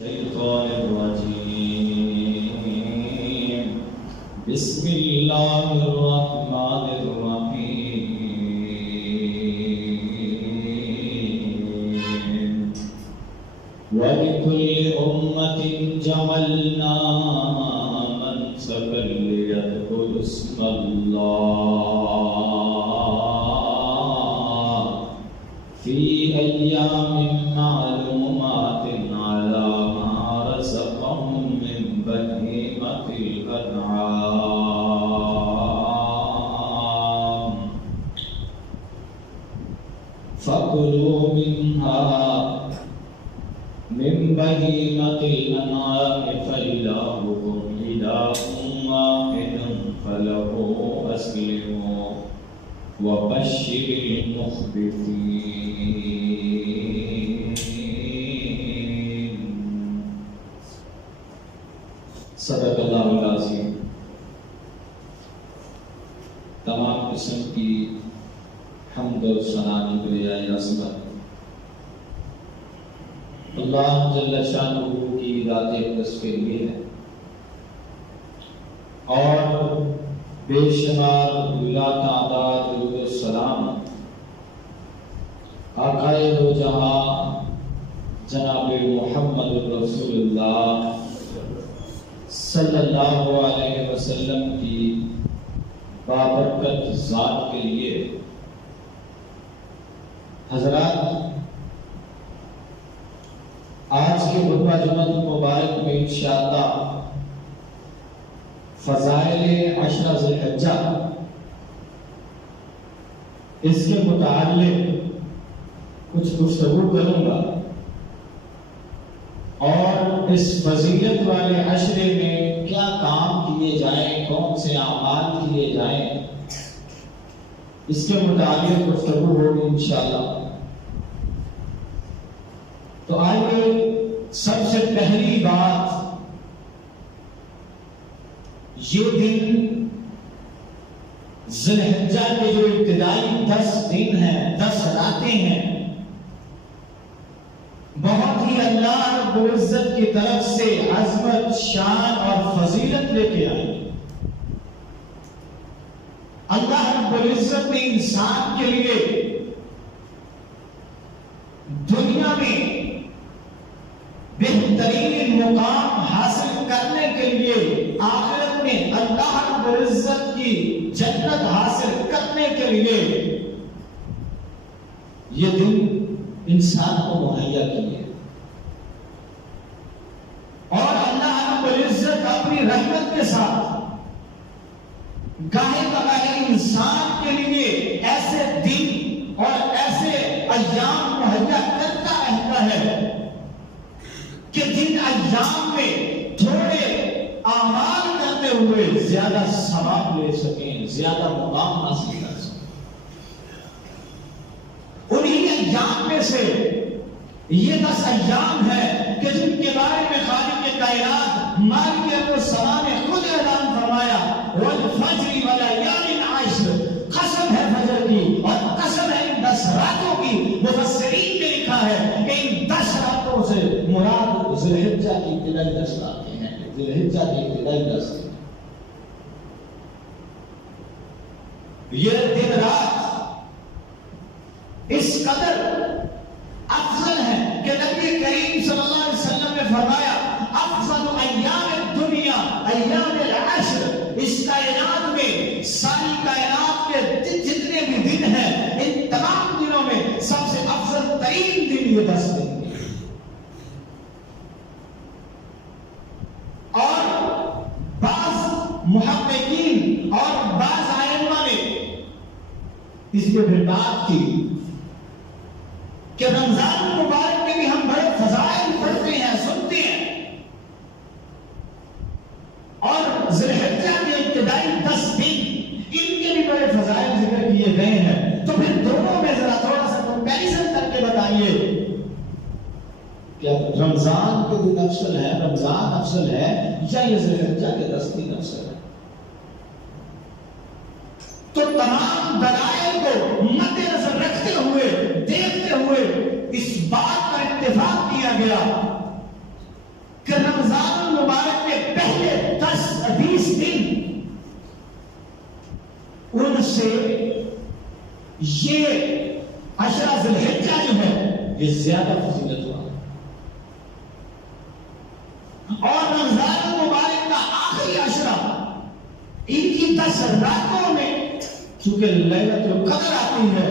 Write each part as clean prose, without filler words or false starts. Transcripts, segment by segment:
الشيطان الرجيم بسم الله الرحمن الرحيم ولكل أمة جعلنا منسكا ليذكروا اسم الله في أيام معلومات على ما رزقهم من بهيمة الأنعام فكلوا منها من بهيمة الأنعام فإلهكم إله واحد فله أسلموا وبشر المخبتين. صدق اللہ العظیم. تمام قسم کی حمد و ثنا کبریائی عظمت اللہ جل شانہ کی ذات اقدس کے لیے ہے اور بے شمار بلا تعداد درود و سلام آقائے دو جہاں جناب محمد رسول اللہ صلی اللہ علیہ وسلم کی بابرکت ذات کے لیے. حضرات، آج کے خطبہ جمعہ مبارک میں انشاءاللہ فضائل عشرہ ذی الحجہ اس کے متعلق کچھ گفتگو کروں گا اور اس فضیلت والے عشرے میں کیا کام کیے جائیں، کون سے اعمال کیے جائیں، اس کے متعلق گفتگو ہوگی انشاءاللہ. تو آئیے سب سے پہلی بات، یہ دن ذی الحجہ کے جو ابتدائی 10 دن ہیں، 10 راتیں ہیں، بہت ہی اللہ رب العزت کی طرف سے عظمت، شان اور فضیلت لے کے آئی. اللہ رب العزت نے انسان کے لیے دنیا میں بہترین مقام حاصل کرنے کے لیے، آخرت میں اللہ رب العزت کی جنت حاصل کرنے کے لیے یہ دن انسان کو مہیا کیے اور اللہ رب العزت اپنی رحمت کے ساتھ گاہے بگاہے انسان کے لیے ایسے دن اور ایسے ایام مہیا کرتا رہتا ہے کہ جن ایام میں تھوڑے اعمال کرتے ہوئے زیادہ ثواب لے سکیں، زیادہ مقام حاصل کر سکیں. انہی ایام میں سے یہ 10 ایام ہے کہ جن کے بارے میں خالق کائنات مالک السماء نے خود اعلان فرمایا والفجر ولیال عشر، قسم ہے فجر کی اور قسم ہے ان 10 راتوں کی. مفسرین نے لکھا ہے کہ ان 10 راتوں سے مراد ذی الحجہ کی ابتدائی 10 راتیں ہیں. ذی الحجہ کی ابتدائی 10 دن، یہ دن رات اس قدر افضل ہے کہ نبی کریم صلی اللہ علیہ وسلم نے فرمایا افضل ایام الدنیا ایام العشر. اس کائنات میں، ساری کائنات کے جتنے بھی دن ہیں، ان تمام دنوں میں سب سے افضل ترین دن یہ 10 دن ہیں. اور بعض محققین اور بعض ائمہ نے اس پہ پھر بات کی کہ رمضان مبارک میں بھی ہم بڑے فضائل پڑھتے ہیں، سنتے ہیں، اور ذی الحجہ کے ابتدائی 10 دن ان کے بھی بڑے فضائل ذکر کیے گئے ہیں. تو پھر دونوں میں ذرا تھوڑا سا کمپیریزن کر کے بتائیے کہ رمضان کے دن افضل ہے، رمضان افضل ہے یا یہ ذی الحجہ کے 10 دن افضل ہے؟ تو تمام دلائل کو مد نظر رکھتے ہوئے، دیکھتے ہوئے اس بات پر اتفاق کیا گیا سے یہ عشرہ ذی الحجہ جو ہے یہ زیادہ فضیلت والا ہے، اور رمضان المبارک کا آخری عشرہ ان کی 10 راتوں میں چونکہ لیلۃ القدر آتی ہے،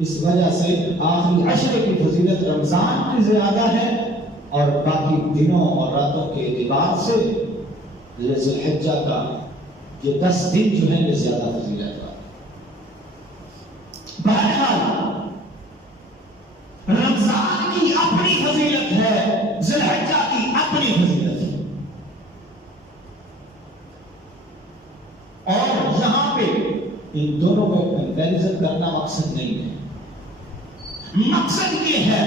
اس وجہ سے آخری عشرے کی فضیلت رمضان کی زیادہ ہے، اور باقی دنوں اور راتوں کے اعتبار سے ذی الحجہ کا یہ 10 دن جو ہے یہ زیادہ فضیلت والا ہے۔ بہرحال رمضان کی اپنی فضیلت ہے، ذی الحجہ کی اپنی فضیلت ہے، اور یہاں پہ ان دونوں میں کمپیریزن کرنا مقصد نہیں ہے، مقصد یہ ہے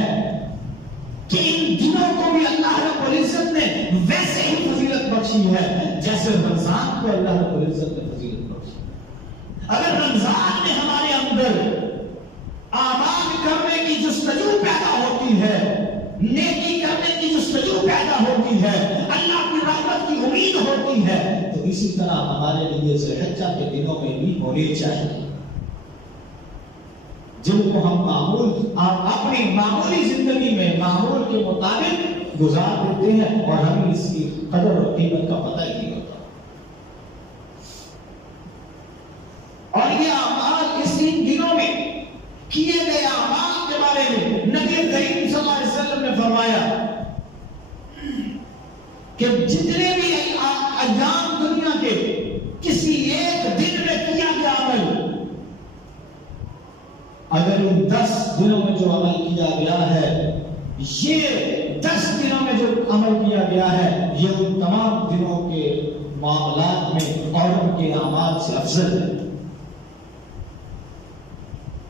کہ ان دنوں کو بھی اللہ رب العزت نے ویسے ہی فضیلت بخشی ہے جیسے رمضان کو اللہ رب العزت نے فضیلت بخشی ہے۔ اگر رمضان میں ہمارے اندر اعمال کرنے کی جستجو پیدا ہوتی ہے، نیکی کرنے کی جستجو پیدا ہوتی ہے، اللہ کی رحمت کی امید ہوتی ہے، تو اسی طرح ہمارے لیے ذی الحجہ کے دنوں میں بھی ہونی چاہیے، جن کو ہم اپنی معمولی زندگی میں معمول کے مطابق گزار دیتے ہیں اور ہمیں اس کی قدر اور قیمت کا پتہ ہی نہیں ہوتا۔ اور یہ اعمال اس ان دنوں میں کیے گئے اعمال کے بارے میں نبی کریم صلی اللہ علیہ وسلم نے فرمایا کہ جتنے بھی ایام دنیا کے کسی ایک دن میں کیا گیا عمل، اگر ان 10 دنوں میں جو عمل کیا گیا ہے، یہ 10 دنوں میں جو عمل کیا گیا ہے، یہ ان تمام دنوں کے معاملات میں اور ان کے اعمال سے افضل ہے۔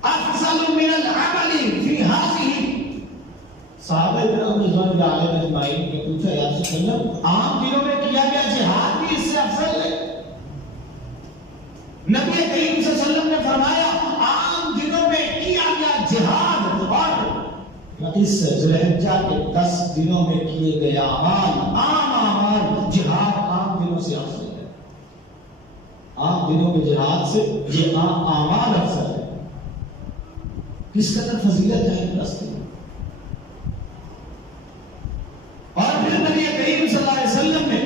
افضل من العمل فی هذه، صحابہ کرام رضوان اللہ علیہم اجمعین نے پوچھا یا رسول اللہ، عام دنوں میں کیا گیا جہاد بھی اس سے افضل ہے؟ نبی کریم صلی اللہ علیہ وسلم نے فرمایا عام دنوں میں کیا گیا جہاد اور اس ذی الحجہ کے 10 دنوں میں کیے گئے اعمال، عام اعمال، جہاد عام دنوں سے افضل ہے۔ عام دنوں کے جہاد سے یہ عام اعمال افضل ہے۔ کس قدر فضیلت ہے ان راستے میں۔ اور پھر نبی کریم صلی اللہ علیہ وسلم نے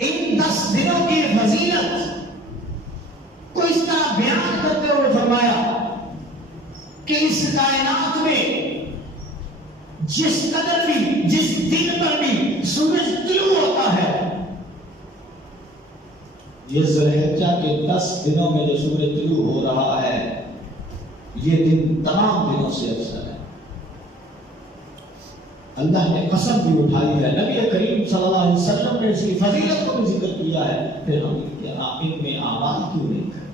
ان 10 دنوں کی فضیلت کو اس طرح بیان کرتے ہوئے فرمایا کہ اس کائنات میں جس قدر بھی، جس دن پر بھی سورج طلوع ہوتا ہے، یہ ذی الحجہ کے 10 دنوں میں جو سورج طلوع ہو رہا ہے، یہ دن تمام دنوں سے افضل ہے۔ اللہ نے قسم بھی اٹھائی ہے، نبی کریم صلی اللہ علیہ وسلم نے اس کی فضیلت کو بھی ذکر کیا ہے، پھر ہم ان میں اعمال کیوں نہیں کرتے؟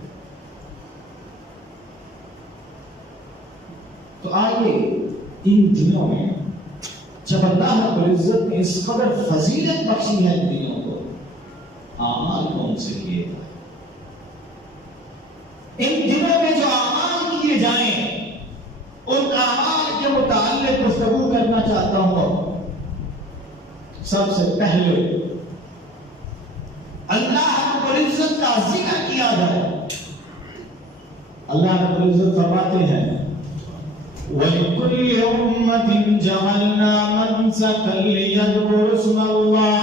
تو آئیے ان دنوں میں جب اللہ رب العزت نے اس قدر فضیلت بخشی ہے ان دنوں کو، اعمال کون سے کیے گئے؟ ان دنوں میں جو اعمال کیے جائیں ان اعمال کے متعلق گفتگو کرنا چاہتا ہوں۔ سب سے پہلے اللہ رب العزت کا ذکر کیا جائے۔ اللہ رب العزت فرماتے ہیں وَلِكُلِّ أُمَّةٍ جَعَلْنَا مَنسَكًا لِيَذْكُرُوا اسْمَ اللَّهِ،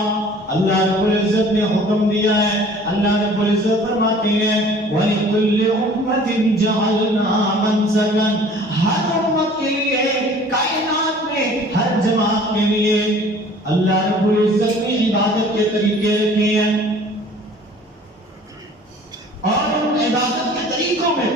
اللہ رب العزت نے حکم دیا ہے، اللہ رب العزت فرماتے ہیں وَلِكُلِّ أُمَّةٍ جَعَلْنَا مَنسَكًا، ہر امت کے لیے، کائنات میں ہر جماعت کے لیے اللہ رب العزت نے عبادت کے طریقے رکھے ہیں، اور ان عبادت کے طریقوں میں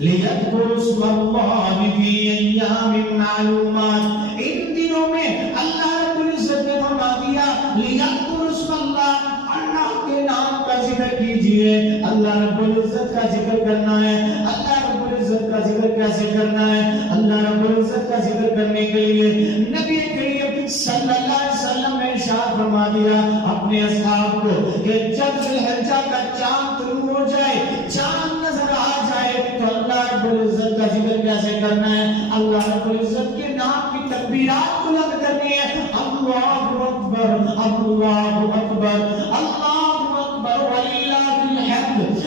لِيَذْكُرُوا اسْمَ اللَّهِ فِي أَيَّامٍ مَّعْلُومَاتٍ، ان دنوں میں اللہ رب العزت نے فرما دیا لِيَذْكُرُوا اسْمَ اللَّهِ، اللہ کے نام کا ذکر کیجئے۔ اللہ رب العزت کا ذکر کرنا ہے، اللہ رب العزت کا ذکر کیسے کرنا ہے؟ اللہ رب العزت کا ذکر کرنے کے لیے نبی کریم صلی اللہ علیہ وسلم نے ارشاد فرما دیا اپنے اصحاب کو کہ جب ذی الحجہ کا چاند طلوع ہو جائے، چاند نظر آ جائے تو اللہ رب العزت کا ذکر کیسے کرنا ہے؟ اللہ رب العزت کے نام کی تکبیرات بلند کرنی ہے، اللہ اکبر، اللہ اکبر، اللہ اکبر وللہ الحمد،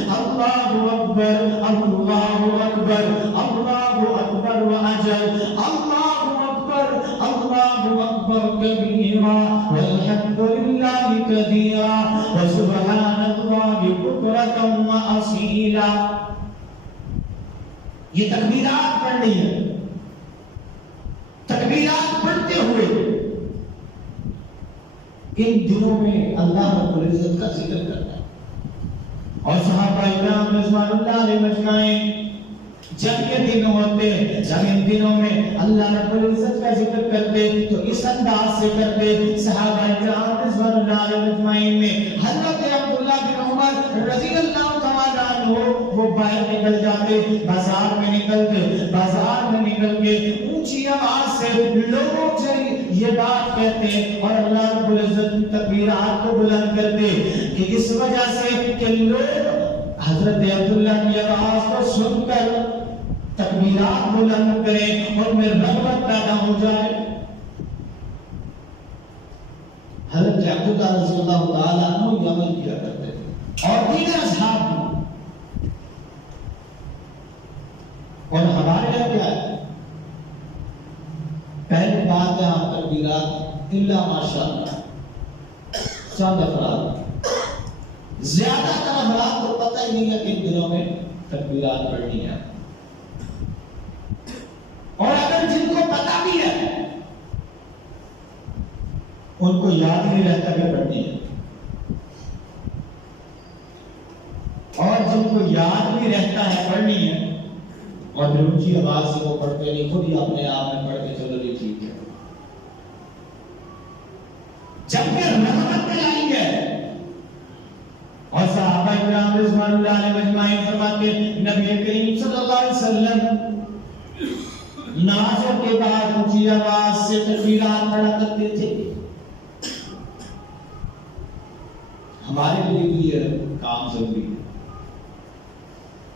اکبر کبیرا والحمد للہ کثیرا وسبحان اللہ بکرۃ واصیلا. یہ تکبیرات پڑھنی ہے. تکبیرات پڑھتے ہوئے ان دنوں میں اللہ رب العزت کا ذکر کرنا ہے. اور صحابہ کرام رضوان اللہ علیہ مجمعین جب یہ دن ہوتے، جب ان دنوں میں اللہ رب العزت کا ذکر کرتے تو اس انداز سے کرتے. صحابہ کرام رضوان اللہ علیہ مجمعین میں حضرت عبداللہ بن عمر رضی اللہ تعالیٰ عنہ وہ باہر نکل جاتے، بازار میں نکلتے، بازار میں نکل کے اونچی آواز سے لوگوں سے یہ بات کہتے اور اللہ رب العزت کی تکبیرات کو بلند کرتے کہ اس وجہ سے کہ لوگ حضرت عبداللہ کی آواز کو سن کر تکبیرات بلند کریں اور میں رغبت پیدا ہو جائے. حضرت عبداللہ رضی اللہ تعالیٰ عنہ یہ عمل کیا کرتے تھے اور دیگر اصحاب بھی. اور ہمارے یہاں کیا ہے؟ پہلی بات ہے ہم تکبیرات الا ماشاءاللہ چند افراد، زیادہ تر افراد کو پتہ ہی نہیں ہے کہ ان دنوں میں تکبیرات پڑھنی ہے. اور اگر جن کو پتہ بھی ہے ان کو یاد نہیں رہتا کہ پڑھنی ہے، اور جن کو یاد نہیں رہتا ہے پڑھنی ہے اور پھر اونچی آواز سے وہ پڑھتے نہیں، خود ہی اپنے آپ میں پڑھ کے چلو یہ ٹھیک ہے. جبکہ رحمت دلائی ہے. اور صحابہ کرام رضوان اللہ علیہ مجمعین فرماتے نبی کریم صلی اللہ علیہ وسلم نمازوں کے بعد اونچی آواز سے تکبیرات پڑھا کرتے تھے. ہمارے لیے بھی یہ کام ضروری ہے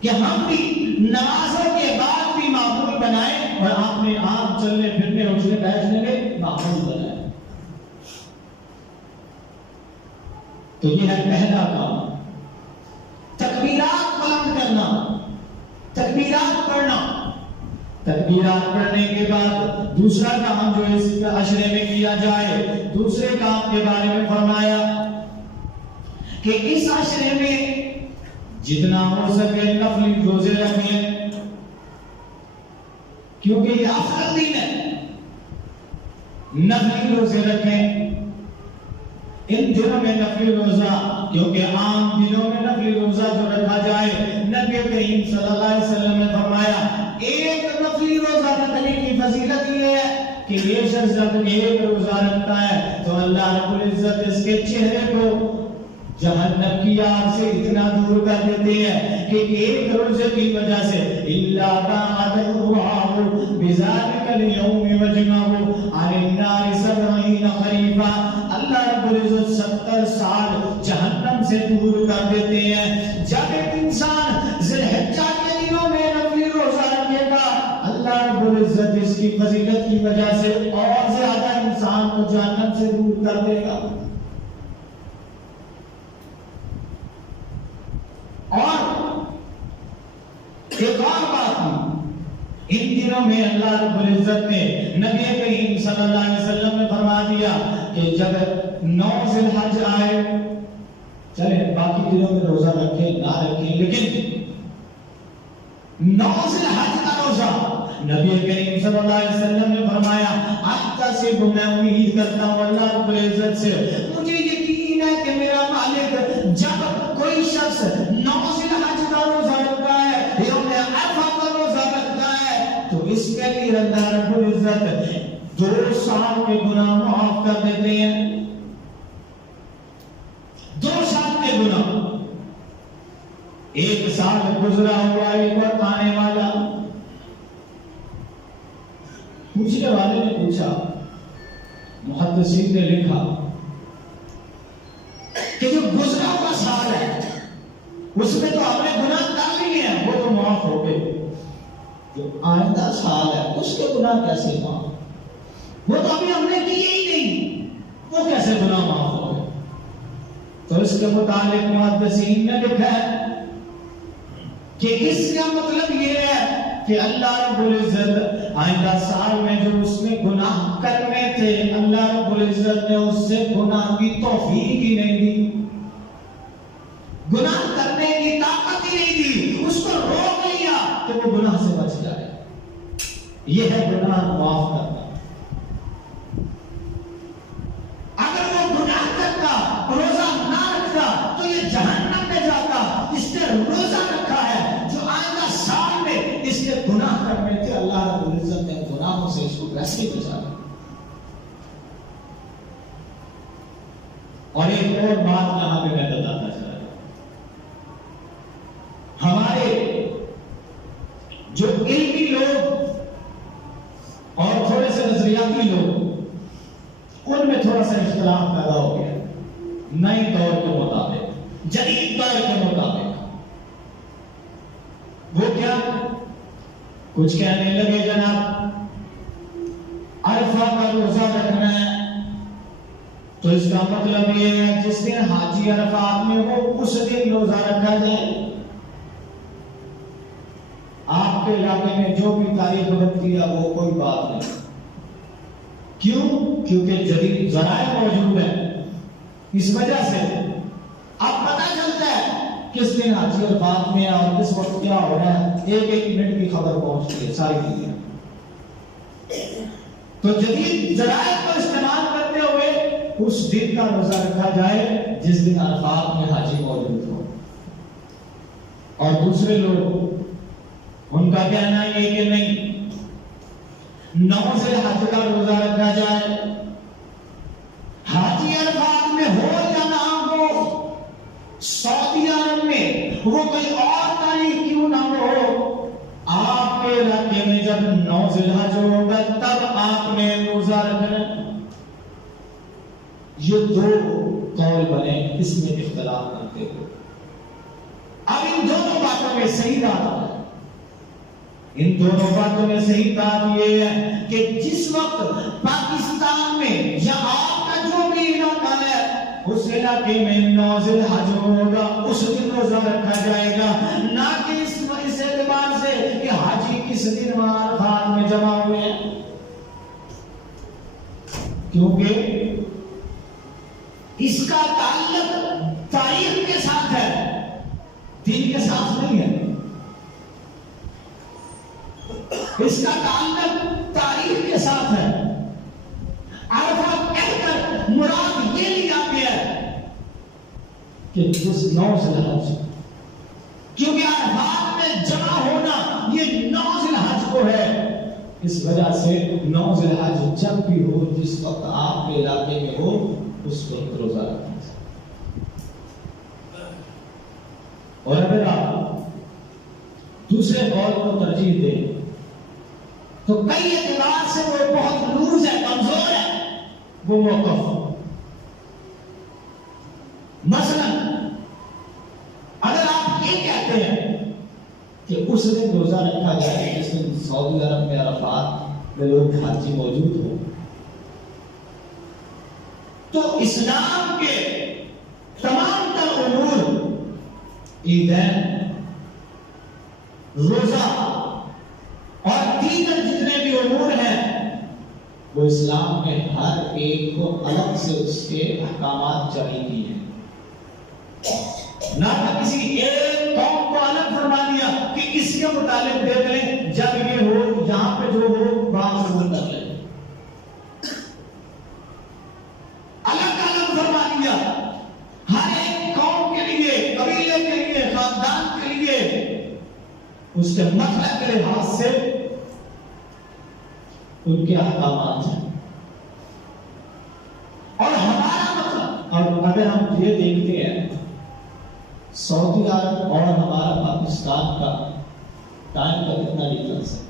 کہ ہم بھی نمازوں کے بعد بھی معمول بنائیں اور اپنے آپ چلنے پھرنے اٹھنے بیٹھنے میں معمول بنائیں. تو یہ ہے پہلا کام، تکبیرات بلند کرنا، تکبیرات پڑھنا. تکبیرات پڑھنے کے بعد دوسرا کام جو اس عشرے میں کیا جائے، دوسرے کام کے بارے میں فرمایا کہ اس عشرے میں جتنا ہو سکے نفلی روزے رکھیں، کیونکہ یہ افضل دن ہے. نفلی روزے رکھیں ان دنوں میں. نفلی روزہ کیونکہ عام دنوں میں نفلی روزہ جو رکھا جائے، نبی کریم صلی اللہ علیہ وسلم نے فرمایا ایک نفلی روزہ رکھنے کی فضیلت یہ ہے کہ یہ شخص جب ایک روزہ رکھتا ہے تو اللہ رب العزت اس کے چہرے کو جہنم کی آگ سے اتنا دور کر دیتے ہیں کہ ایک روزے کی وجہ سے الا باعد روحه بذلك اليوم وجنه عن النار 70 خريفا. اللہ رب العزت 70 سال جہنم سے دور کر دیتے ہیں. جب ایک انسان ذی الحجہ کے دنوں میں نفلی روزہ رکھے گا، اللہ رب العزت اس کی فضیلت کی وجہ سے اور زیادہ انسان کو جہنم سے دور کر دے گا. اور ایک اور بات ان دنوں میں اللہ رب العزت نے نبی کریم صلی اللہ علیہ وسلم نے فرما دیا کہ جب 9 ذی الحج آئے، چلے باقی دنوں میں روزہ رکھیں نہ رکھیں، لیکن 9 ذی الحج کا روزہ نبی کریم صلی اللہ علیہ وسلم نے فرمایا احتسب، میں امید کرتا ہوں اللہ رب العزت سے، مجھے یقین ہے کہ میرا مالک جب کوئی شخص 9 ذی الحج کا روزہ رکھتا ہے، یوم عرفہ کا روزہ رکھتا ہے، تو اس کے لیے اللہ رب العزت 2 سال کے گناہ معاف کر دیتے ہیں. 2 سال کے گناہ، 1 سال گزرا ہوا ایک اور آنے والا. پوچھنے والے نے پوچھا، محدثین نے لکھا کہ جو گزرا ہوا سال ہے اس میں تو ہم نے گناہ کر لیے ہیں، وہ تو معاف ہو گئے. جو آئندہ سال ہے اس کے گناہ کیسے معاف؟ وہ تو ابھی ہم نے کیے ہی نہیں، وہ کیسے گناہ معاف ہو گئے؟ تو اس کے متعلق محدثین نے لکھا ہے کہ اس کا مطلب یہ ہے کہ اللہ رب العزت آئندہ سال میں جو اس میں گناہ کرنے تھے اللہ رب العزت نے اس سے گناہ کی توفیق ہی نہیں دی، گناہ کرنے کی طاقت ہی نہیں دی، اس کو روک لیا کہ وہ گناہ سے بچ جائے۔ یہ ہے گناہ معاف کرنا۔ اگر وہ گناہ کرتا، روزہ نہ رکھتا تو یہ جہنم میں جاتا۔ اس نے روزہ رکھا ہے، جو آئندہ سال میں اس کے گناہ کرنے تھے، اللہ رب العزت نے گناہوں سے اس کو ویسے ہی بچا لیا۔ اور ایک اور بات یہاں پہ میں بتانا چاہتا ہوں، ہمارے جو علمی لوگ اور تھوڑے سے نظریاتی لوگ، ان میں تھوڑا سا اختلاف پیدا ہو گیا نئی دور کے مطابق، جدید دور کے مطابق۔ وہ کیا؟ کچھ کہنے لگے جناب عرفہ کا روزہ رکھنا ہے تو اس کا مطلب یہ ہے جس دن حاجی عرفات میں ہو اس دن روزہ رکھا جائے۔ آپ کے علاقے میں جو بھی تاریخ بنتی ہے وہ کوئی بات نہیں، کیوں؟ کیونکہ جدید ذرائع موجود ہیں، اس وجہ سے اب پتہ چلتا ہے کس دن حاجی عرفات میں اور کس وقت کیا ہو رہا ہے، ایک ایک منٹ کی خبر پہنچتی ہے ساری چیزیں۔ تو جدید ذرائع کو استعمال کرتے ہوئے اس دن کا روزہ رکھا جائے جس دن عرفات میں حاجی موجود ہو۔ اور دوسرے لوگ، ان کا کہنا یہ کہ نہیں، 9 ذی الحجہ کا روزہ رکھا جائے، حاجی عرفات میں ہو یا نہ ہو، سعودی عرب میں وہ کوئی اور تاریخ کیوں نہ ہو، آپ کے علاقے میں جب 9 ذی الحجہ ہوگا تب آپ نے روزہ رکھنا۔ یہ دو قول بنے، اس میں اختلاف کرتے ہوئے اب ان دونوں باتوں میں صحیح بات ہے، ان دونوں باتوں میں صحیح بات یہ ہے کہ جس وقت پاکستان میں یا آپ کا جو بھی علاقہ ہے اس علاقے میں 9 ذی الحجہ ہوگا اس دن روزہ رکھا جائے گا، نہ کہ اس اعتبار سے کہ حاجی کس دن عرفات میں جمع ہوئے ہیں، کیونکہ اس کا تعلق تاریخ کے ساتھ ہے، دین کے ساتھ نہیں ہے۔ اس کا تعلق تاریخ کے ساتھ ہے۔ عرفہ کہہ کر مراد یہ لیا گیا ہے کہ جس 9 ذی الحجہ، کیونکہ عرفات میں جمع ہونا یہ 9 ذی الحجہ کو ہے، اس وجہ سے 9 ذی الحجہ جب بھی ہو، جس وقت آپ کے علاقے میں ہو، اس وقت روزہ رکھنا چاہیے۔ اور اگر آپ دوسرے قول کو ترجیح دیں تو کئی اعتبار سے وہ بہت لوز ہے، کمزور ہے وہ موقف۔ مثلا اگر آپ یہ کہتے ہیں کہ اس دن روزہ رکھا جائے جس دن سعودی عرب میں عرفات میں لوگ حاجی موجود ہو، تو اسلام کے تمام تر امور، عیدین، روزہ اور دیگر جتنے بھی امور ہیں، وہ اسلام میں ہر ایک کو الگ سے اس کے احکامات جاری کیے ہیں، نہ کہ کسی ایک قوم کو الگ فرما دیا کہ اس کے متعلق دیکھ لیں، جب یہ ہو یہاں پہ جو ہو وہاں قبول کر لیں، الگ الگ فرما دیا، ہر ایک قوم کے لیے، قبیلے کے لیے، خاندان کے لیے اس کے مطلب کے لحاظ سے ان کے احکامات ہیں۔ اور ہمارا مطلب، اور اگر ہم یہ دیکھتے ہیں سعودی عرب اور ہمارا پاکستان کا ٹائم کا کتنا ڈفرنس ہے،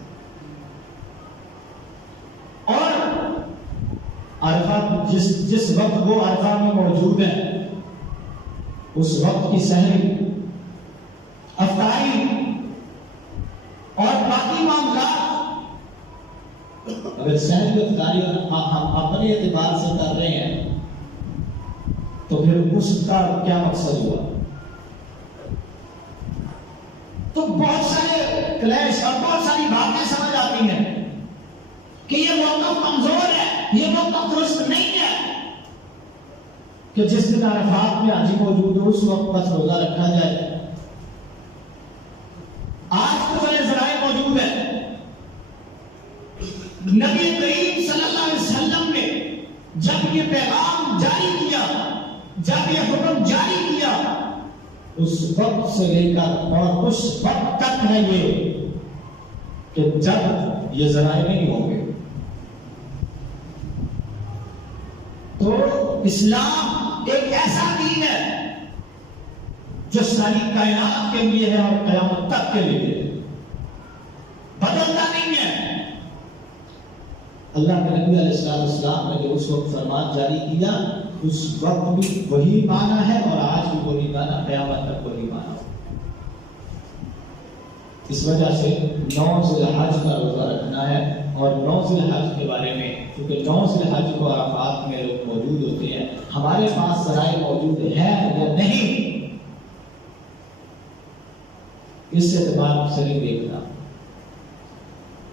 اور عرفہ جس وقت وہ عرفہ میں موجود ہیں اس وقت کی سحری، افطاری اور باقی معاملات، اگر سحری افطاری ہم اپنے اعتبار سے کر رہے ہیں تو پھر اس کا کیا مقصد ہوا؟ تو بہت سارے کلیش اور بہت ساری باتیں سمجھ آتی ہیں کہ یہ موقف کمزور ہے، یہ موقع درست نہیں ہے کہ جس دن عرفات میں حاجی موجود ہو اس وقت بس روزہ رکھا جائے. آج تو بڑے ذرائع موجود ہیں. نبی کریم صلی اللہ علیہ وسلم نے جب یہ پیغام جاری کیا، جب یہ حکم جاری کیا، اس وقت سے لے کر اور اس وقت تک ہے یہ کہ جب یہ ذرائع نہیں ہوں گے. تو اسلام ایک ایسا دین ہے جو ساری کائنات کے لیے ہے اور قیامت تک کے لیے بدلتا نہیں ہے. اللہ کے نبی علیہ السلام نے جو اس وقت فرمان جاری کیا اس وقت بھی وہی معنی ہے اور آج بھی وہی معنی، قیامت تک وہی معنی. اس وجہ سے 9 ذی الحج کا روزہ رکھنا ہے. اور 9 ذی الحج کے بارے میں کیونکہ 9 ذی الحج کو عرفات میں لوگ موجود ہوتے ہیں، ہمارے پاس ذرائع موجود ہے یا نہیں اس اعتبار سے نہیں دیکھنا.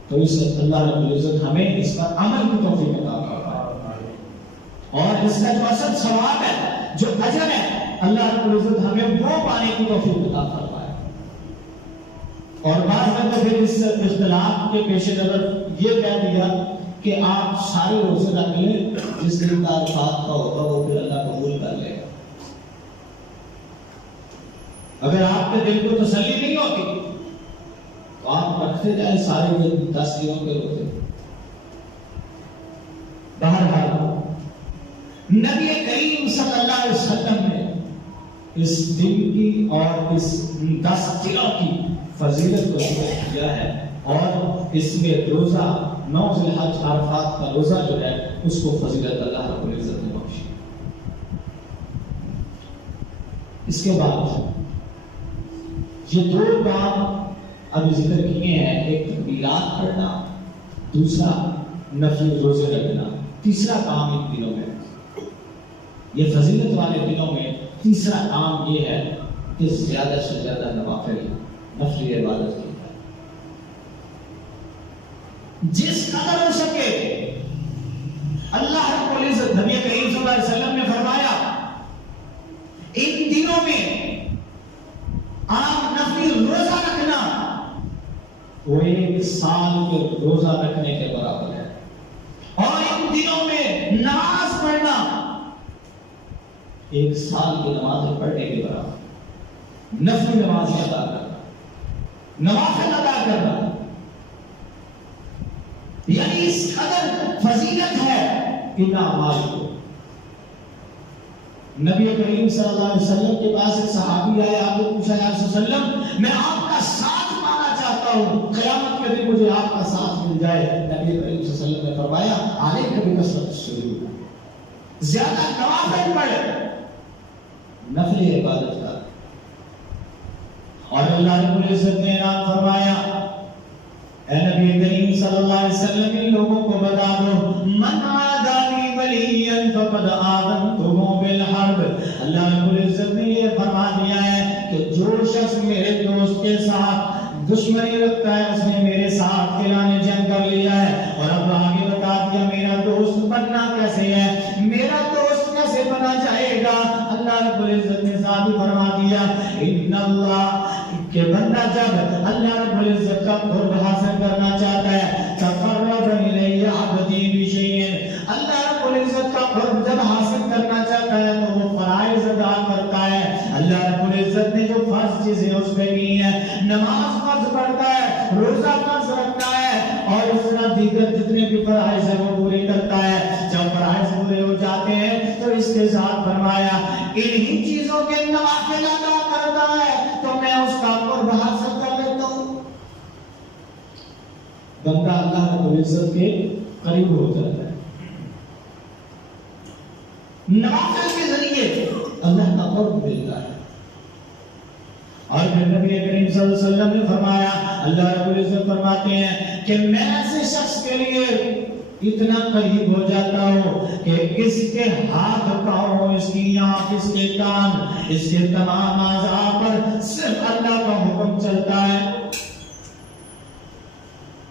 تو اس اللہ رب العزت ہمیں اس پر عمل کی توفیق عطا فرمائے اور اس کا جو اصل ثواب ہے، جو اجر ہے، اللہ رب العزت ہمیں وہ پانے کی توفیق عطا فرمائے. اور بعض نے پھر اس اختلاف کے پیش نظر یہ کہہ دیا کہ آپ سارے روزے رکھ لیں، جس دن کا عرفات کا ہوگا وہ پھر اللہ قبول کر لے گا. اگر آپ کے دل کو تسلی نہیں ہوتی تو آپ رکھتے جائیں سارے 10 دنوں کے روزے. بہرحال نبی کریم صلی اللہ علیہ وسلم نے اس دن کی اور اس 10 دنوں کی فضیلت کو ذکر کیا ہے اور اس میں روزہ 9 ذی الحج عرفات کا روزہ جو ہے اس کو فضیلت اللہ رب العزت نے بخشی. اس کے بعد یہ 2 کام ابھی ذکر کیے ہیں، ایک تکبیرات پڑھنا، دوسرا نفل روزے رکھنا. تیسرا کام ان دنوں میں، یہ فضیلت والے دنوں میں تیسرا کام یہ ہے کہ زیادہ سے زیادہ نوافل نفلی عبادت کی جائے. جس قدر ہو سکے اللہ رب العزت نبی کریم صلی اللہ علیہ وسلم نے فرمایا ان دنوں میں آپ نفلی روزہ رکھنا وہ 1 سال کے روزہ رکھنے کے برابر ہے، اور ان دنوں میں نماز پڑھنا 1 سال کی نماز پڑھنے کے برابر. نفلی نماز ادا کرنا، نوافل ادا کرنا، یعنی اس قدر فضیلت ہے ان اعمال کو. نبی کریم صلی اللہ علیہ وسلم کے پاس ایک صحابی آیا، آپ نے پوچھا یا رسول اللہ علیہ وسلم میں آپ کا ساتھ پانا چاہتا ہوں، قیامت کے دن مجھے آپ کا ساتھ مل جائے. نبی کریم صلی اللہ علیہ وسلم نے فرمایا علیک بکثرۃ السجود، زیادہ نوافل پڑھ، نفلی عبادت کر. اور اللہ رب العزت نے اعلان فرمایا اے نبی کریم صلی اللہ علیہ وسلم ان لوگوں کو بتا دو من عادانی ولیا فقد آذنتہ بالحرب. اللہ رب العزت نے یہ فرما دیا ہے کہ جو شخص میرے دوست کے ساتھ دشمنی رکھتا ہے اس نے میرے ساتھ اعلان جنگ کر لیا ہے. اور اب آگے بتا دیا میرا دوست بننا کیسے ہے، میرا دوست کیسے بنا جائے گا. اللہ رب العزت نے ثابت فرما دیا ان اللہ کہ بندہ جب اللہ رب العزت کا قرب حاصل کرنا چاہتا ہے تقرب الیہ عبدی بشیء، اللہ رب العزت کا قرب جب حاصل کرنا چاہتا ہے تو وہ فرائض ادا کرتا ہے. اللہ رب العزت نے جو فرض چیزیں اس پہ کی ہیں، نماز فرض پڑھتا ہے، روزہ فرض رکھتا ہے اور اس طرح دیگر جتنے بھی فرائض ہیں وہ پورے کرتا ہے. جب فرائض پورے ہو جاتے ہیں تو اس کے ساتھ فرمایا انہی چیزوں کے نوافل ادا کرتا ہے تو میں اس کا قرب حاصل کر لیتا ہوں. بندہ اللہ رب العزت کے قریب ہو جاتا ہے نوافل کے ذریعے، اللہ کا قرب ملتا ہے. اور پھر نبی کریم صلی اللہ علیہ وسلم نے فرمایا، اللہ رب العزت فرماتے ہیں کہ میں ایسے شخص کے لیے اتنا قریب ہو جاتا ہوں کہ اس کے ہاتھ پاؤں، اس کی آنکھ، اس کے کان، اس کے تمام اعضاء پر صرف اللہ کا حکم چلتا ہے،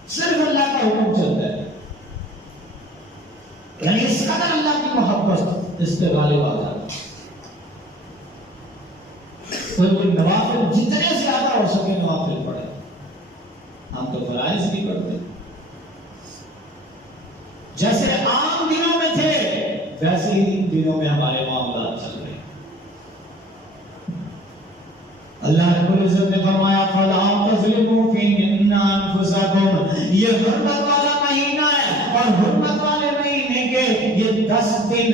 صرف اللہ کا حکم چلتا ہے. یعنی اس قدر اللہ کی محبت اس پہ غالب آ جاتی. کوئی نوافل جتنے زیادہ ہو سکے نوافل پڑھے. ہم تو فرائض بھی پڑھتے جیسے عام دنوں میں تھے ویسے ہی ان دنوں میں ہمارے معاملات چل رہے ہیں. اللہ رب العزت نے فرمایا فَلَا تَظْلِمُوا فِيهِنَّ أَنفُسَكُمْ. یہ حرمت والا مہینہ ہے اور حرمت والے مہینے کے یہ 10 دن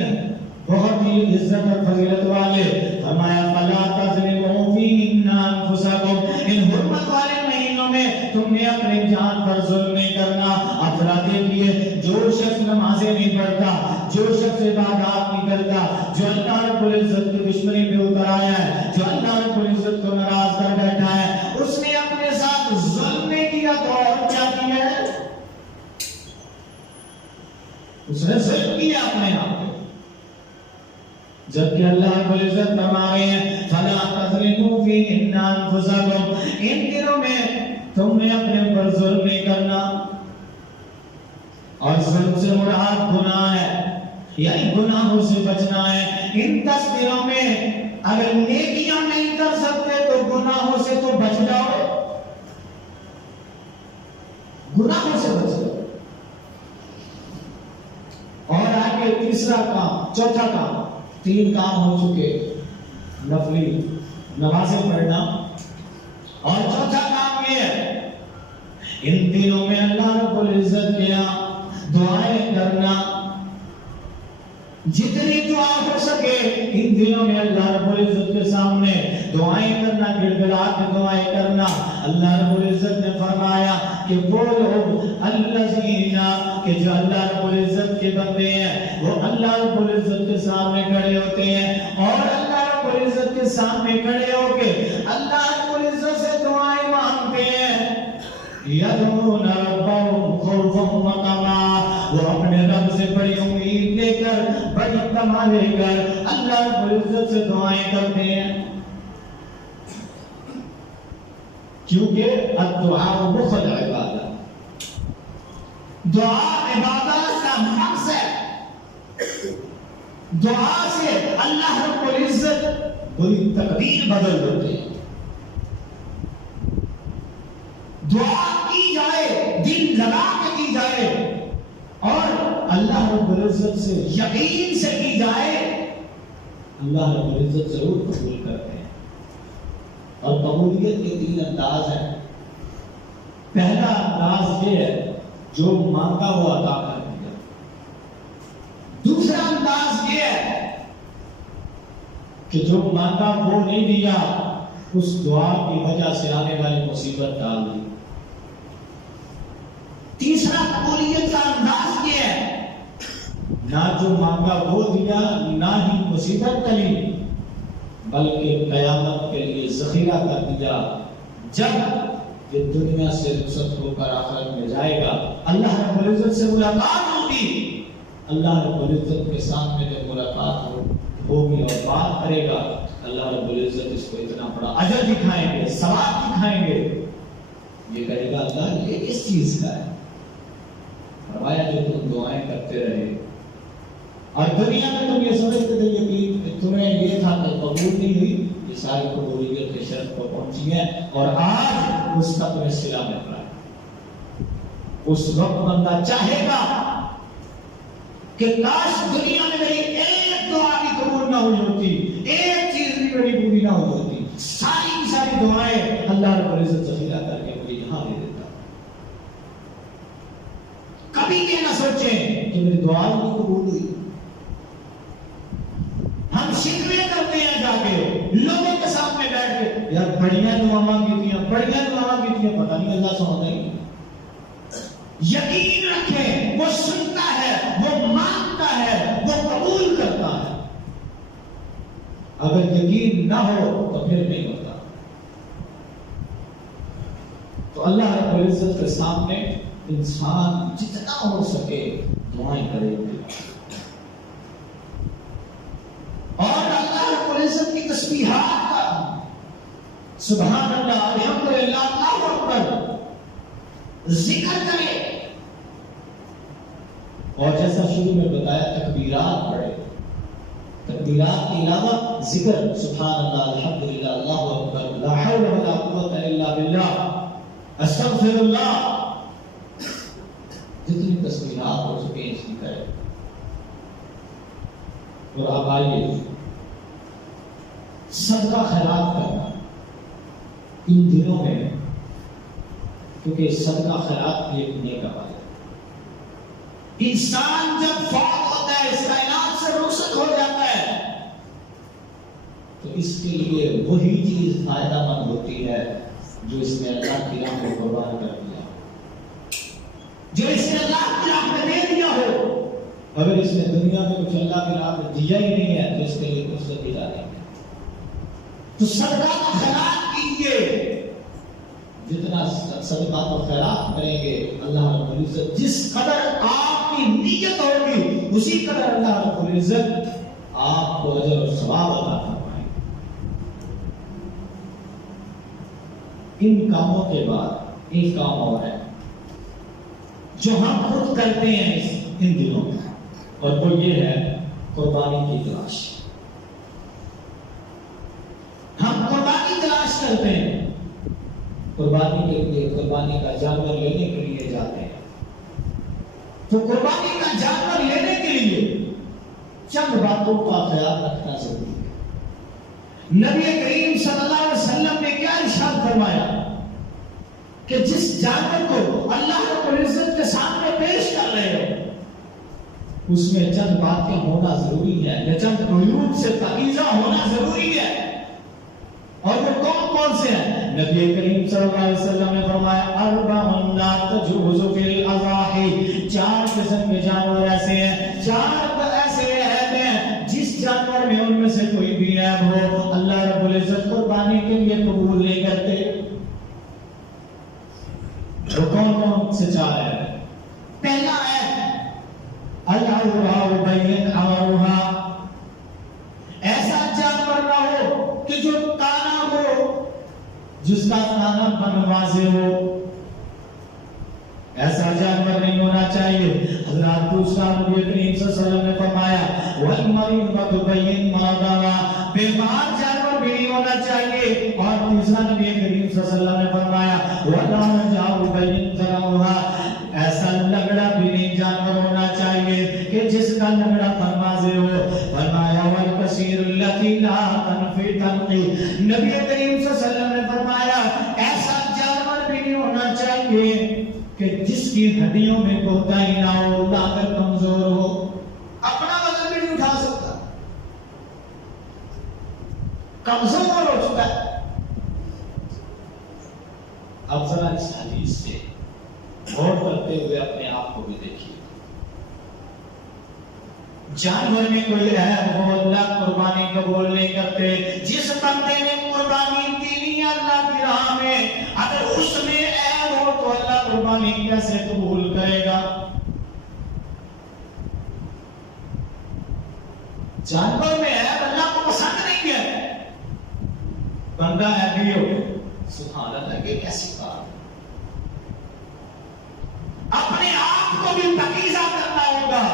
بہت ہی عزت اور فضیلت والے. فرمایا فَلَا تَظْلِمُوا فِيهِنَّ أَنفُسَكُمْ. ان حرمت والے مہینوں میں تم نے اپنے جان پر ظلم نہیں کرنا. افراد کے لیے جو شخص نمازیں نہیں پڑھتا, جو شخص عبادات نہیں کرتا, جو اللہ رب العزت کی دشمنی پہ اتر آیا ہے, جو اللہ رب العزت کو ناراض کر بیٹھا ہے, اس نے اپنے ساتھ ظلم نہیں کیا تو اور کیا کیا ہے؟ اس نے ظلم کیا اپنے آپ پہ. جبکہ اللہ رب العزت فرما رہے ہیں فَلَا تَظْلِمُوا فِيهِنَّ أَنفُسَكُمْ. ان دنوں میں تم نے اپنے اوپر ظلم نہیں کرنا. اور ظلم سے مراد گناہ ہے, یعنی گناہوں سے بچنا ہے. ان 10 دنوں میں اگر نیکیاں نہیں کر سکتے تو گناہوں سے تو بچ جاؤ, گناہوں سے بچ جاؤ. اور آگے تیسرا کام, چوتھا کام, 3 کام ہو چکے, نفلی نمازیں پڑھنا, اور چوتھا کام یہ ہے ان دنوں میں اللہ رب العزت کے یہاں دعائیں کرنا. جتنی دعا ہو سکے ان دنوں میں اللہ رب العزت کے سامنے دعائیں کرنا, گڑ گڑا کے دعائیں کرنا. اللہ رب العزت نے فرمایا کہ وہ لوگ الذین کہ جو اللہ رب العزت کے بندے ہیں وہ اللہ رب العزت کے سامنے کھڑے ہوتے ہیں, اور اللہ رب العزت کے سامنے کھڑے ہو کے اللہ رب العزت سے دعائیں مانگتے ہیں. یدعون ربهم خوفا وطمعا. وہ اپنے رب سے بڑی امید لے کر, بڑی تمنا لے کر اللہ رب العزت سے دعائیں کرتے ہیں. کیونکہ الدعاء مخ العبادت, دعا عبادت کا مقصد ہے. دعا سے اللہ رب العزت بری تقدیر بدل دیتے ہیں. دعا کی جائے, دل لگا کے کی جائے, اور اللہ رب العزت سے یقین سے کی جائے, اللہ رب العزت ضرور قبول کرتے ہیں. اور قبولیت کے 3 انداز ہیں. پہلا انداز یہ ہے جو مانگا ہوا عطا کر دیا. دوسرا انداز یہ ہے کہ جو مانگا وہ نہیں دیا, اس دعا کی وجہ سے آنے والی مصیبت ڈال دی. تیسرا قبولیت کا انداز یہ ہے نہ جو مانگا وہ دیا, نہ ہی مصیبت ٹلی, بلکہ قیامت کے لیے ذخیرہ کر دیا. جب یہ دنیا سے رخصت ہو کر آخرت میں جائے گا, اللہ رب العزت سے ملاقات ہوگی, اللہ رب العزت کے سامنے جب ملاقات ہوگی اور بات کرے گا, اللہ رب العزت اس کو اتنا بڑا اجر دکھائیں گے, ثواب دکھائیں گے. یہ کہے گا اللہ یہ کس چیز کا ہے؟ فرمایا جو تم دعائیں کرتے رہے اور دنیا میں تم یہ سمجھتے تھے کہ تمہیں یہ تھا کہ قبول نہیں ہوئی, یہ ساری قبولیت کی شرط پر پہنچی ہے, اور آج اس کا تمہیں صلہ مل رہا ہے. اس وقت بندہ چاہے گا کہ کاش دنیا میں میری ایک دعا بھی قبول نہ ہوئی ہوتی, ایک چیز بھی میری پوری نہ ہوئی ہوتی, ساری کی ساری دعائیں اللہ رب العزت ذخیرہ کر کے مجھے یہاں دے دیتا. کبھی یہ نہ سوچیں کہ میری دعا نہیں قبول ہوئی. ہم شکوے کرتے ہیں جا کے لوگوں کے سامنے بیٹھ کے, یار بڑیاں دعا مانگی تھیں, بڑیاں دعا مانگی تھیں, پتہ نہیں اللہ سنتا ہی نہیں. یقین رکھیں وہ سنتا ہے, وہ مانگتا ہے, وہ قبول کرتا ہے. اگر یقین نہ ہو تو پھر نہیں ہوتا. تو اللہ رب العزت کے سامنے انسان جتنا ہو سکے دعائیں کرے گے, اور اللہ رب العزت کی تسبیحات کا سبحان اللہ, الحمدللہ, اللہ اکبر ذکر کرے. اور جیسا شروع میں بتایا تکبیرات پڑھے، تکبیرات کے علاوہ ذکر سبحان اللہ، الحمدللہ، اللہ اکبر، لا حول ولا قوت الا باللہ، استغفر اللہ، جتنی تسبیحات ہو سکے اس کی کرے۔ اور اب آئیے صدقہ خیرات کرنا ان دنوں میں، کیونکہ صدقہ خیرات بھی ایک نیک عمل ہے۔ انسان جب فوت ہوتا ہے، اس کائنات سے رخصت ہو جاتا ہے، تو اس کے لیے وہی چیز فائدہ مند ہوتی ہے جو اس نے اللہ کی راہ میں قربان کر دیا، جو اس نے اللہ کی راہ میں دے دیا ہو۔ اگر اس نے دنیا میں کچھ اللہ کی راہ میں دیا ہی نہیں ہے تو اس کے لیے کچھ تو دیا نہیں ہے۔ تو صدقہ و خیرات کیجیے، جتنا صدقہ و خیرات کریں گے اللہ رب العزت جس قدر آپ کی نیت ہوگی اسی قدر اللہ رب العزت آپ کو اجر و ثواب عطا فرمائے۔ ان کاموں کے بعد ایک کام اور ہے جو ہم خود کرتے ہیں ان دنوں میں، اور وہ یہ ہے قربانی کی تلاش۔ ہم قربانی تلاش کرتے ہیں، قربانی کے لیے، قربانی کا جانور لینے کے لیے جاتے ہیں۔ تو قربانی کا جانور لینے کے لیے چند باتوں کا خیال رکھنا ضروری ہے۔ نبی کریم صلی اللہ علیہ وسلم نے کیا ارشاد فرمایا کہ جس جانور کو اللہ رب العزت کے سامنے پیش کر رہے ہو اس میں چند باتیں ہونا ضروری ہے، یا چند عیوب سے پاکیزہ ہونا ضروری ہے۔ اور وہ کون کون سے ہیں؟ نبی کریم صلی اللہ علیہ وسلم نے فرمایا اربع لا تجوز فی الاضاحی، چار قسم کے جانور ایسے ہیں، چار ایسے ہیں جس جانور میں ان میں سے کوئی بھی عیب ہو اللہ رب العزت قربانی کے لیے قبول نہیں کرتے۔ وہ کون کون سے چار ہیں؟ پہلا ہے العورہ بین عورہا، ایسا جانور نہ ہو کہ جو کانا ہو، جس کا کانا پن واضح ہو، ایسا جانور نہیں ہونا چاہیے۔ حضرات دوسرا نبی کریم صلی اللہ علیہ وسلم نے فرمایا والمریضۃ بین مرضاها، بیمار جانور بھی نہیں ہونا چاہیے۔ اور تیسرا نبی کریم صلی اللہ علیہ وسلم نے فرمایا ولا رجاء بین ذراها، ایسا لگڑا بھی نہیں جانور ہونا چاہیے کہ جس کا لگڑا پن واضح ہو۔ فرمایا والکثیر التی لا تنفی تنقی، نبی کریم صلی اللہ علیہ وسلم نے فرمایا ایسا جانور بھی نہیں ہونا چاہیے کہ جس کی ہڈیوں میں کوتاہی نہ ہو، طاقت کمزور ہو، اپنا وزن بھی نہیں اٹھا سکتا، کمزور ہو چکا ہے۔ اب ذرا اس حدیث سے غور کرتے ہوئے اپنے آپ کو بھی دیکھیے، جانور میں کوئی عیب ہو اللہ قربانی قبول نہیں کرتے۔ جس بندے نے قربانی دی ہے اللہ کی راہ میں، اگر اس میں عیب ہو تو اللہ قربانی کیسے قبول کرے گا؟ جانور میں عیب اللہ کو پسند نہیں ہے۔ بندہ عیبی ہو، سبحان اللہ، یہ کیسی بات ہے؟ اپنے آپ کو بھی پاکیزہ کرنا ہوگا۔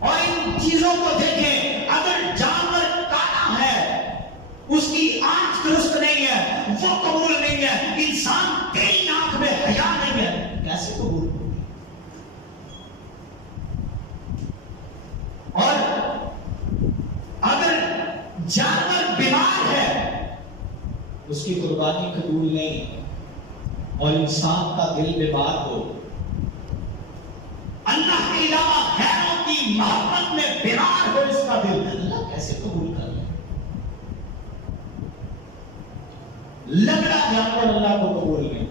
اور ان چیزوں کو دیکھیں، اگر جانور کانا ہے، اس کی آنکھ درست نہیں ہے، وہ قبول نہیں ہے، انسان تیری آنکھ میں حیا نہیں ہے، کیسے قبول ہوگی؟ اور اگر جانور بیمار ہے، اس کی قربانی قبول نہیں، اور انسان کا دل بیمار ہو، اللہ کے علاوہ غیروں کی محبت میں بیمار ہو اس کا دل، اللہ کیسے قبول کر لے؟ لگڑا جانور اللہ کو قبول نہیں،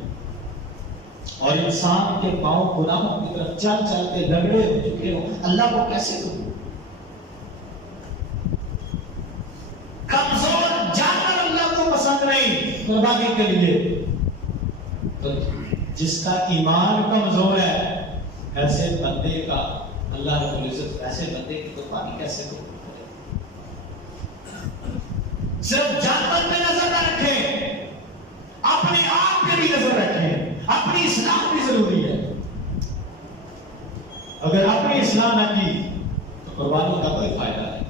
اور انسان کے پاؤں گناہوں کی طرف چل چل کے لگڑے ہو چکے ہو، اللہ کو کیسے قبول؟ کمزور جانور اللہ کو پسند نہیں قربانی کے لیے، تو جس کا ایمان کمزور ہے ایسے بندے کا اللہ رب العزت ایسے بندے کی قربانی کیسے قبول کرے؟ صرف جانور پہ نظر نہ رکھیں، اپنے آپ پہ بھی نظر رکھیں، اپنی اصلاح بھی ضروری ہے۔ اگر اپنی اصلاح نہ کی تو قربانی کا کوئی فائدہ نہیں.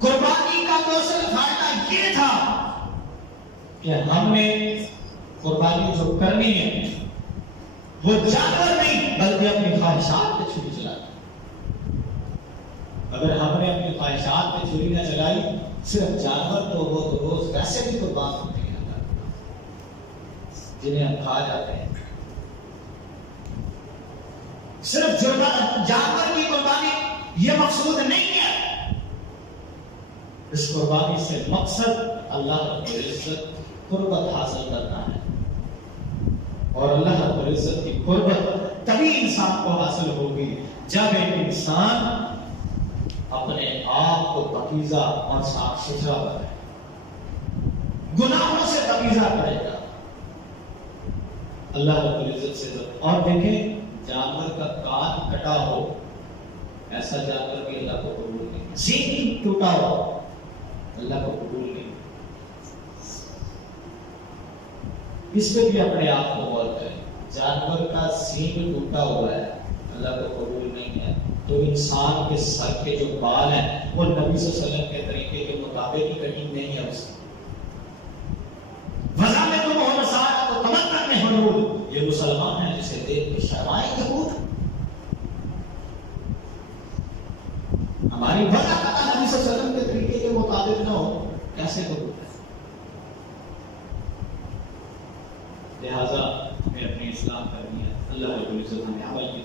قربانی کا تو اصل فائدہ یہ تھا کہ ہم نے قربانی جو کرنی ہے وہ جانور نہیں بلکہ اپنی خواہشات پہ چھری چلانا. اگر ہم نے اپنی خواہشات پہ چھری نہ چلائی صرف جانور تو وہ تو روز ویسے بھی قربان ہوتے ہیں جنہیں ہم کھا جاتے ہیں. صرف جانور کی قربانی یہ مقصود نہیں ہے. اس قربانی سے مقصد اللہ رب العزت قربت حاصل کرنا ہے اور اللہ رب العزت کی قربت تبھی انسان کو حاصل ہوگی جب ایک انسان اپنے آپ کو پاکیزہ اور صاف ستھرا بنائے, گناہوں سے پاکیزہ کرے گا اللہ رب العزت سے. اور دیکھیں جانور کا کان کٹا ہو ایسا جانور بھی اللہ کو قبول نہیں. سینگ ٹوٹا ہو اللہ کو قبول نہیں. اس پہ بھی اپنے آپ کو غور کریں. جانور کا سینگ ٹوٹا ہوا ہے اللہ کو قبول نہیں ہے تو انسان کے سر کے جو بال ہیں وہ نبی صلی اللہ علیہ وسلم کے طریقے کے مطابق ہی کٹنگ نہیں ہے. اس وضع میں تم ہو نصارا تو تمتع میں حلول, یہ مسلمان ہیں جسے دیکھ کے شرمائیں گے. ہماری وضع کا نبی صلی اللہ علیہ وسلم کے طریقے کے مطابق نہ ہو کیسے ہوتا ہے. لہذا ہمیں اپنی اصلاح کرنی ہے. اللہ رب العزت ہمیں عمل کی